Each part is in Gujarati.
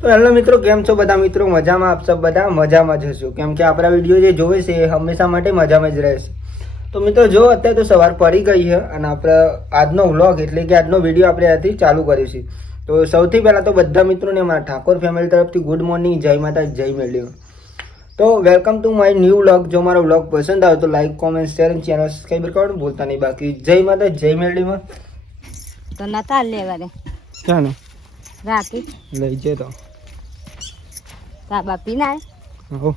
તો હેલો મિત્રો, કેમ છો બધા મિત્રો? મજામાં? આપ સબ બધા મજામાં જ હશો, કેમ કે આપણા વિડીયો જે જોવે છે એ હંમેશા માટે મજામાં જ રહેશે. તો મિત્રો જો અત્યારે તો સવાર પડી ગઈ છે અને આપણે આજનો વ્લોગ એટલે કે આજનો વિડીયો આપણે આથી ચાલુ કર્યો છે. તો સૌથી પહેલાં તો બધા મિત્રોને અમારા ઠાકોર ફેમિલી તરફથી ગુડ મોર્નિંગ, જય માતા, જય મેળવી. તો welcome to my new vlog. જો મારો વ્લોગ પસંદ આવે તો લાઈક, કોમેન્ટ, શેર અને ચેનલ સબસ્ક્રાઈબ કરવાનું ભૂલતા નહીં. બાકી જય માતા, જય મેળવીમાં. તો નતા લેવા દે ક્યાં રાતી લઈ જાય તો તા બાપી ના હો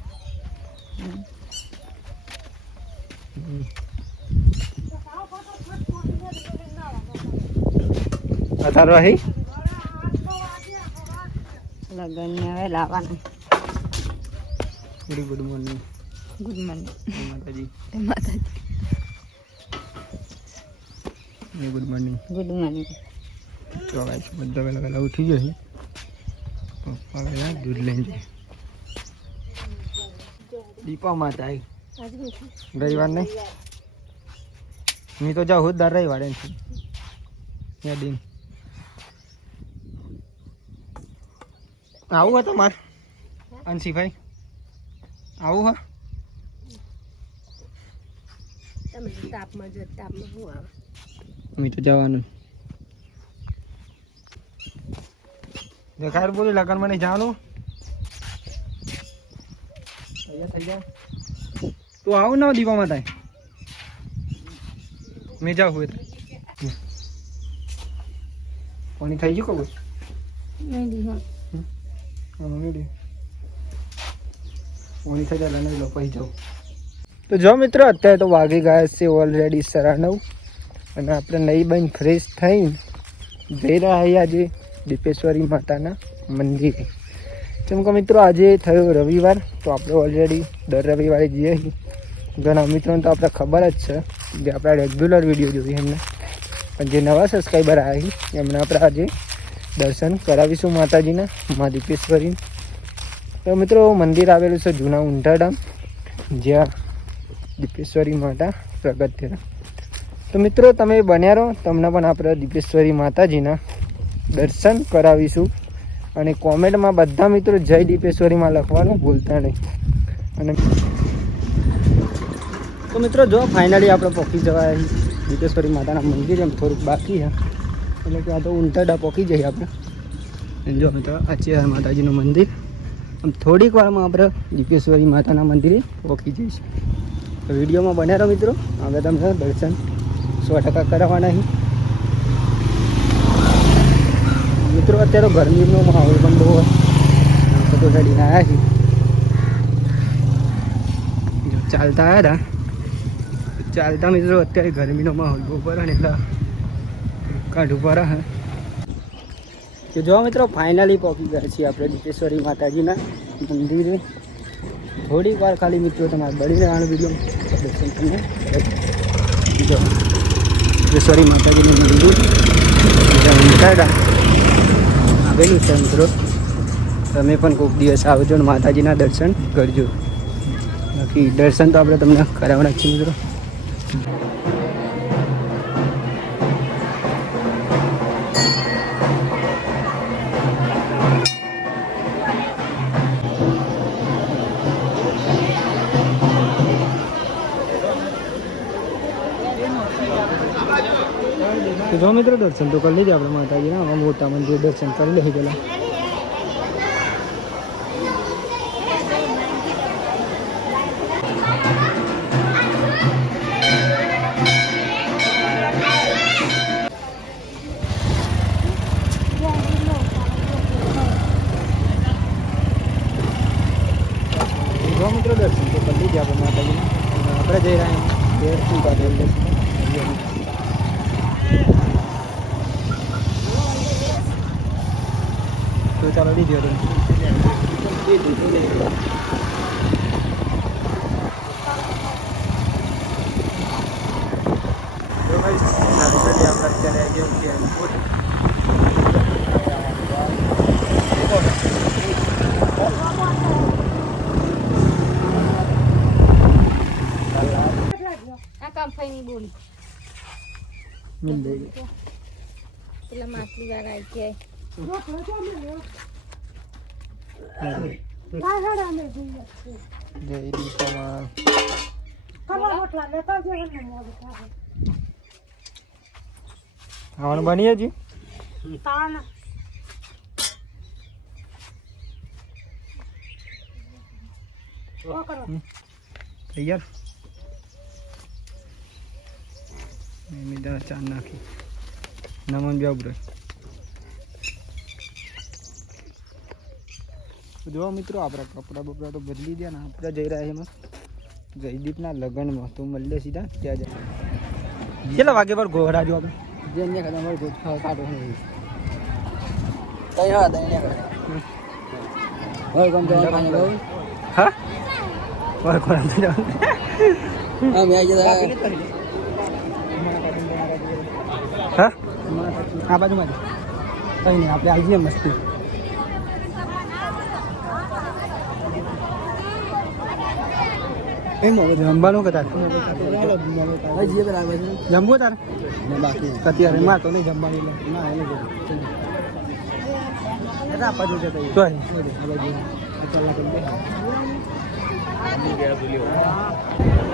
અતાર રહી લગન ને હવે લાવવાનું. Very good morning. Good morning માતાજી. માતાજી ગુડ મોર્નિંગ. Good morning. તો ગાઈસ બધા વહેલા વહેલા ઉઠી જશે. પપ્પા ગયા દૂધ લઈને જાય. દીપા માતા આવી રવિવાર નહીં મેં તો જાઉં દર રવિવારે દિન આવું હા તમારે અંશીભાઈ આવું હા મેં તો જવાનું દેખાય બોલી લગનમાં નહીં જવાનું થઈ જાય તું આવું ના દીવામાં થાય મેં જાઉં હોય પાણી થઈ ગયું કબૂલ પાણી થઈ જાય નહીં લો પછી જાઉં. તો જો મિત્રો અત્યારે તો વાગી ગયા છે ઓલરેડી 9:30 અને આપણે નહીં બની ફ્રેશ થઈને જઈ રહ્યા છીએ આજે દીપેશ્વરી માતાના મંદિરે. કેમ કે મિત્રો આજે થયો રવિવાર, તો આપણે ઓલરેડી દર રવિવારે જઈએ છીએ. ઘણા મિત્રોને તો આપણે ખબર જ છે જે આપણા રેગ્યુલર વિડીયો જોઈએ એમને, પણ જે નવા સબસ્ક્રાઈબર આવ્યા છે એમને આપણે આજે દર્શન કરાવીશું માતાજીના, મા દીપેશ્વરી. તો મિત્રો મંદિર આવેલું છે જૂના ઊંટાડામ, જ્યાં દીપેશ્વરી માતા પ્રગટ થયા. તો મિત્રો તમે બન્યા રહો, તમને પણ આપણે દીપેશ્વરી માતાજીના દર્શન કરાવીશું. અને કોમેન્ટમાં બધા મિત્રો જય દીપેશ્વરીમાં લખવાનું ભૂલતા નહીં. અને તો મિત્રો જો ફાઇનલી આપણે પહોંચી જવાય દીપેશ્વરી માતાના મંદિર. એમ થોડુંક બાકી છે એટલે કે આ તો ઊંટાડા પહોંચી જઈએ આપણે. જો મિત્રો આ છે માતાજીનું મંદિર. આમ થોડીક વારમાં આપણે દીપેશ્વરી માતાના મંદિરે પહોંચી જઈશું. તો વિડીયોમાં બન્યા રહો મિત્રો, હવે તમને દર્શન 100% કરાવવાના છે. મિત્રો અત્યારે ગરમીનો માહોલ પણ બહુ તો ચડીને આવ્યા છીએ. ચાલતા આવ્યા હતા, ચાલતા મિત્રો અત્યારે ગરમીનો માહોલ બહુ પડે ને એટલે કાઢવું પડે હે. તો જો મિત્રો ફાઇનલી પહોંચી ગયા છીએ આપણે દીપેશ્વરી માતાજીના મંદિરે. થોડીક વાર ખાલી મિત્રો તમારે બળી રહેવાનું વિડીયો દર્શન તમને જો દીપેશ્વરી માતાજીનું મંદિર આવેલું છે મિત્રો. તમે પણ કોઈક દિવસ આવજો ને માતાજીના દર્શન કરજો. બાકી દર્શન તો આપણે તમને કરાવવાના છીએ મિત્રો. તો જો મિત્રો દર્શન તો કરી લીધે આપણે માતાજીના મોટા મંદિર દર્શન કરી લઈ પેલા. જો મિત્રો દર્શન તો કરી લીધે આપણે માતાજીના. આપણે જઈ રહ્યા શું કાઢે તો ચાલો લીધો કંપની બોલી મિલ પેલા માછલી વાળા કે જય દીપામાં ખાવાનું બની હજી તૈયાર ચા નાખી નમન બી આવું જો મિત્રો આપણા કપડા બપડા તો બદલી દે ને આપણે જઈ રહ્યા એમાં જયદીપના લગ્નમાં તો મળીએ સીધા ત્યાં જાય કેટલા વાગે પર ઘોડા જો આપણે જેને કદા મારે ગોઠ કાઢો નહીં તૈયાર હોય કોમ તો પાણી ગયું હા ઓર કોણ તો હા મે આવી જતા હા આ બાજુમાં કઈ નહીં આપણે આવી જઈએ મસ્તી જમવાનું કે તારે જમવું તારે બાકી અત્યારે માં તો નહીં જમવાનું ના એને આપવા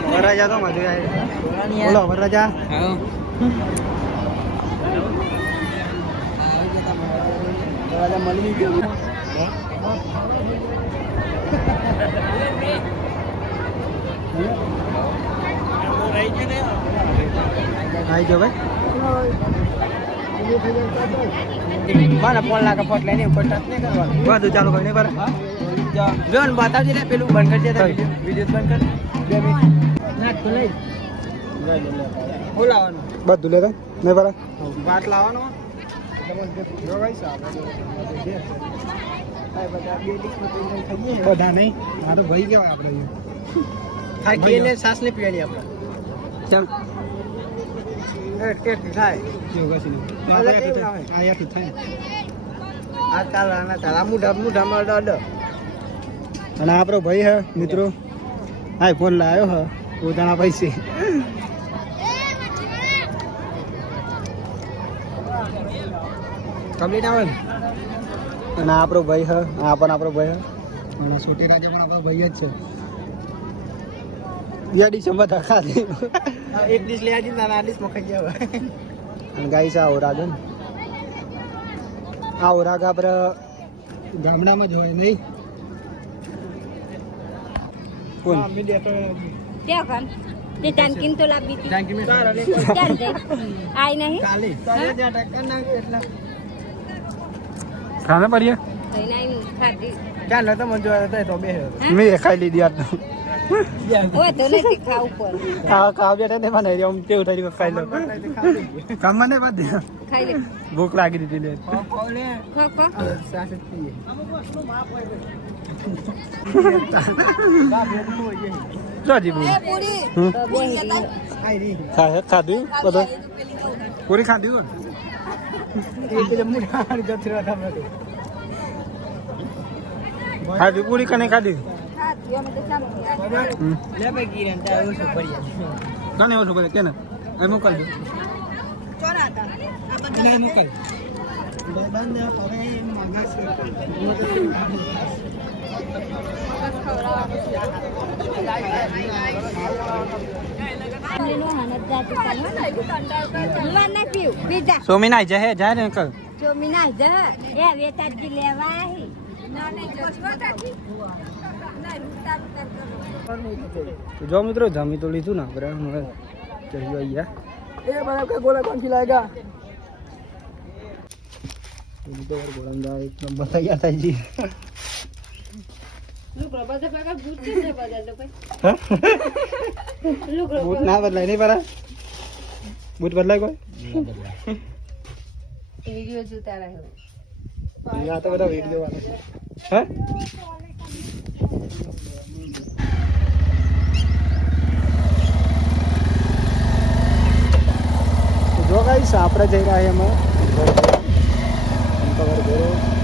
વરરાજા તો મજૂર બોલો વરરાજા મળી ગયું આવી જાઓ ભાઈ મારા ફોન લાગે ફોટ લઈને ઉપર ટચ નહીં કરવાનું બધું ચાલુ કરીને બરાબર જો ને બતાવજે ને પેલું બંધ કરી દે વિડીયો બંધ કર 2 મિનિટ નાટ તો લઈ હું લાવવાનું બધું લેતા નહીં બરાબર વાત લાવવાનો જો ભાઈ સાહેબ બધા નહીં મારો ભાઈ કેવાય આપણે ખાઈ કેને સાસ ને પીવાની આપણે કેમ ટેસ્ટ થાય કેવું કશું નહીં આયાથી થાય આ તાલા તાલા મુઢા માં અડ અને આપણો ભાઈ હે મિત્રો આઈફોન લાવ્યો હે પોતાના પૈસે કમ્પ્લીટ આવે અને આપણો ભાઈ હે આ પણ આપણો ભાઈ હે અને છોટી રાજા પણ આપણો ભાઈ જ છે યાડી સંબંધ રાખા દે એક ડીશ લે આજી ના ડીશ મખાઈ ગયા અને ગાઈસ આ ઓરાગ આપણે ગામડામાં જ હોય નહીં કોણ क्या काम ते जानकीन तो लाभी थी जानकी में सारा ले क्या दे आई नहीं काली ताले जा टक्कर ना એટલા ખાને પડીએ કઈ નહીં ખાધી ચાલ તો મજો આવે તો બે મેં ખાઈ લીધી આજ ઓય તો નથી ખાવ ઉપર ખાવ બેઠા ને મને આમ કેવું થઈ ગયું ખાઈ લો કામ મને બાદ દે ખાઈ લે ભૂખ લાગી દીધી લે ખો સાસ પીએ જો જી એ પૂરી ખાધી બધો પૂરી ખાધી હો એટલે મુઠા ગથરા તમે તો ખાધી પૂરી કને ખાધી ખાધી અમે તો ચામ લે ભાઈ ગીરન તા ઓછો પડી કને ઓછો પડે કેને આ મોકલ દો ચોરા હતા આ બધા મોકલ બંધ હવે મંગાશે સોમીના જહે જાય ને અંકલ ચોમીના જ એ વેતાજી લેવા હી જો મિત્રો જમી તો લીધું ને આપણે ચડી ગયા એ બરાબર ગોળા કોણ ખિલાएगा તો ગોળા એક નંબર તૈયાર થઈ જી બૂટ ના બદલાય નહીં પરા બૂટ બદલાય કોઈ વિડિયો જોતા રહ્યો આ તો બધા વિડિયો વાળા હે જો ગાઈસ આપણે જઈ રહ્યા એમાં કવર ભરો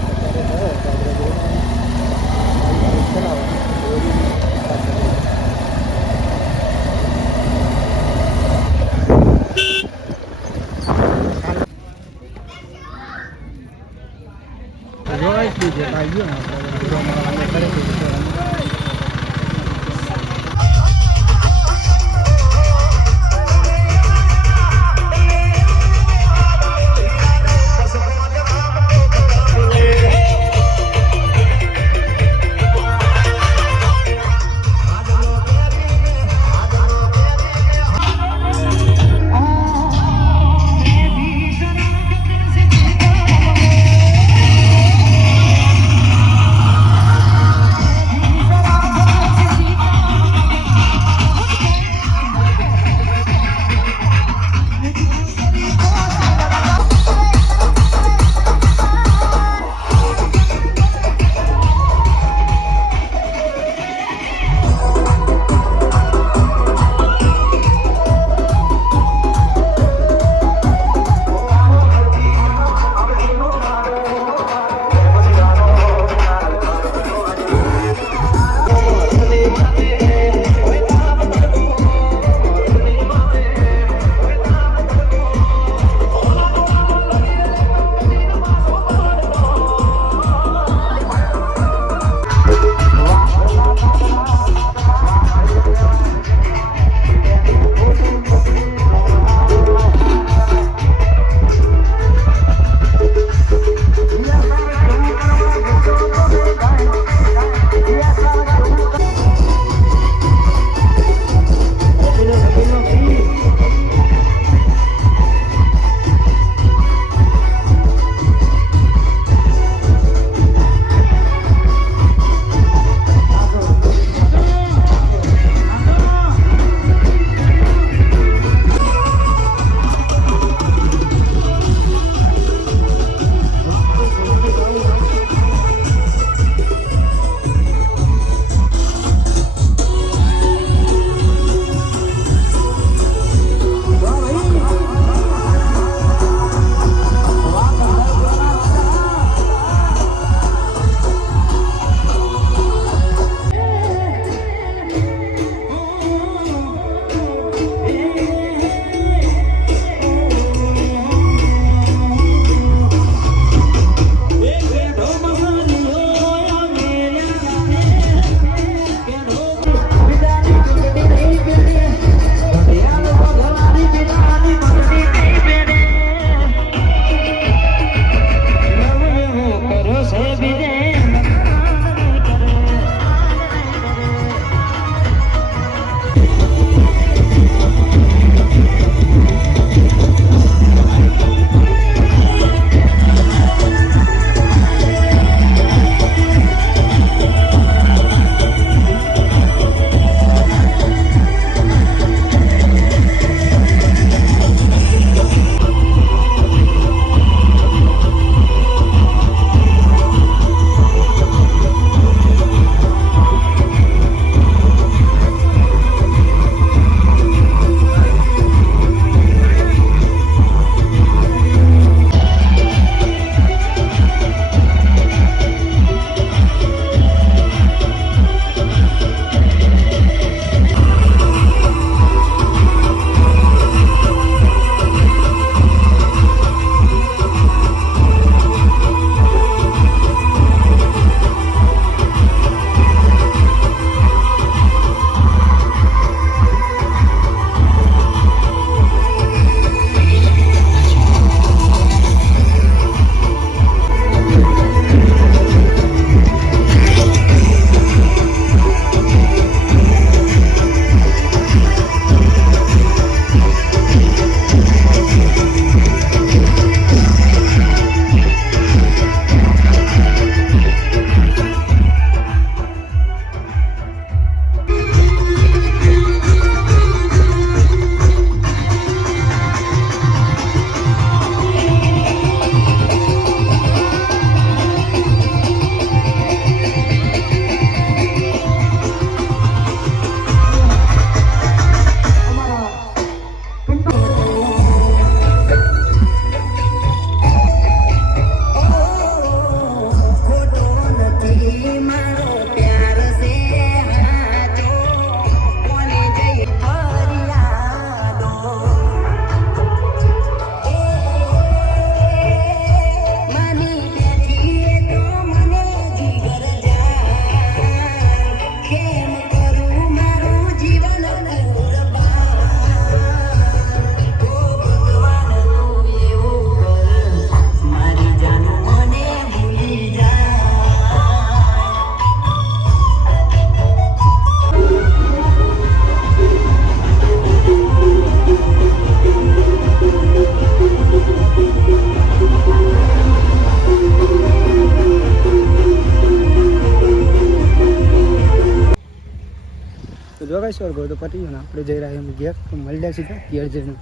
જો ભાઈ સ્વર્ગો તો પતી ગયો ને આપણે જઈ રહ્યા એમ ઘેર તો મળી જાય સીધા ઘેર જઈને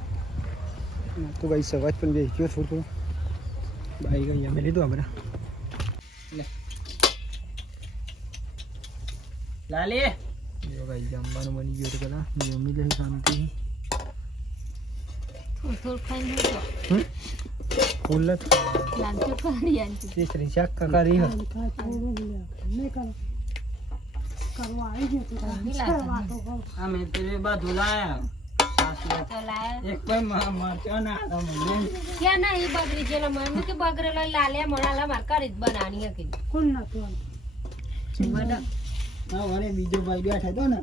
તો ભાઈ સવાજ પણ બેસી ગયો થોડું બાઈક અહીંયા મેં લીધું આપણે લાલી જો ભાઈ જમવાનું બની ગયું તો પેલા જમી લઈ શાંતિ થોડું ખાઈને ફૂલ જ લાંચો કરી આંટી તીસરી શાક કરી આ મેં તેરે બાજુ લાયા તો લાયા એક કોઈ મરચો ના આલો મને ક્યાં ના એ બગડી ગયેલા મને કે બગડેલા લાલ્યા મણાલા માર કરી જ બનાની હતી કોણ ના તો હા વરે બીજો ભાઈ બેઠા તો ને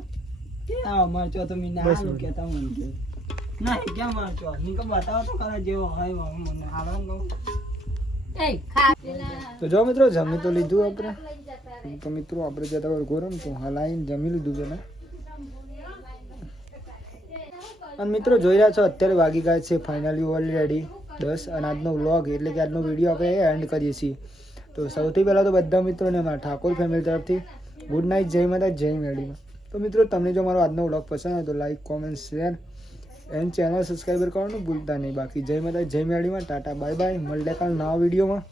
કે આ મરચો તો મી ના બસ આલો વળી. કેતા મને કે ના ક્યાં મરચો નીકો બતાવો તો ખરા જેવો હોય મને આલો એ ખા પેલા તો જો મિત્રો જમી તો લીધું આપણે તો મિત્રો આપણે જતા હોય ગોરમ તો હાલ આવીને જમી લીધું પેલા અને મિત્રો જોઈ રહ્યા છો અત્યારે વાગી ગયા છે ફાઇનલી ઓલરેડી 10 અને આજનો વ્લોગ એટલે કે આજનો વિડીયો આપણે એન્ડ કરીએ છીએ તો સૌથી પહેલાં તો બધા મિત્રોને અમારા ઠાકોર ફેમિલી તરફથી ગુડ નાઇટ જય માતા જય મેળીમાં તો મિત્રો તમને જો મારો આજનો વ્લોગ પસંદ હોય તો like comment share and channel subscriber કરવાનું ભૂલતા નહીં બાકી જય માતા જય મેળીમાં ટાટા બાય બાય મળીએ કાલ નવા વિડીયોમાં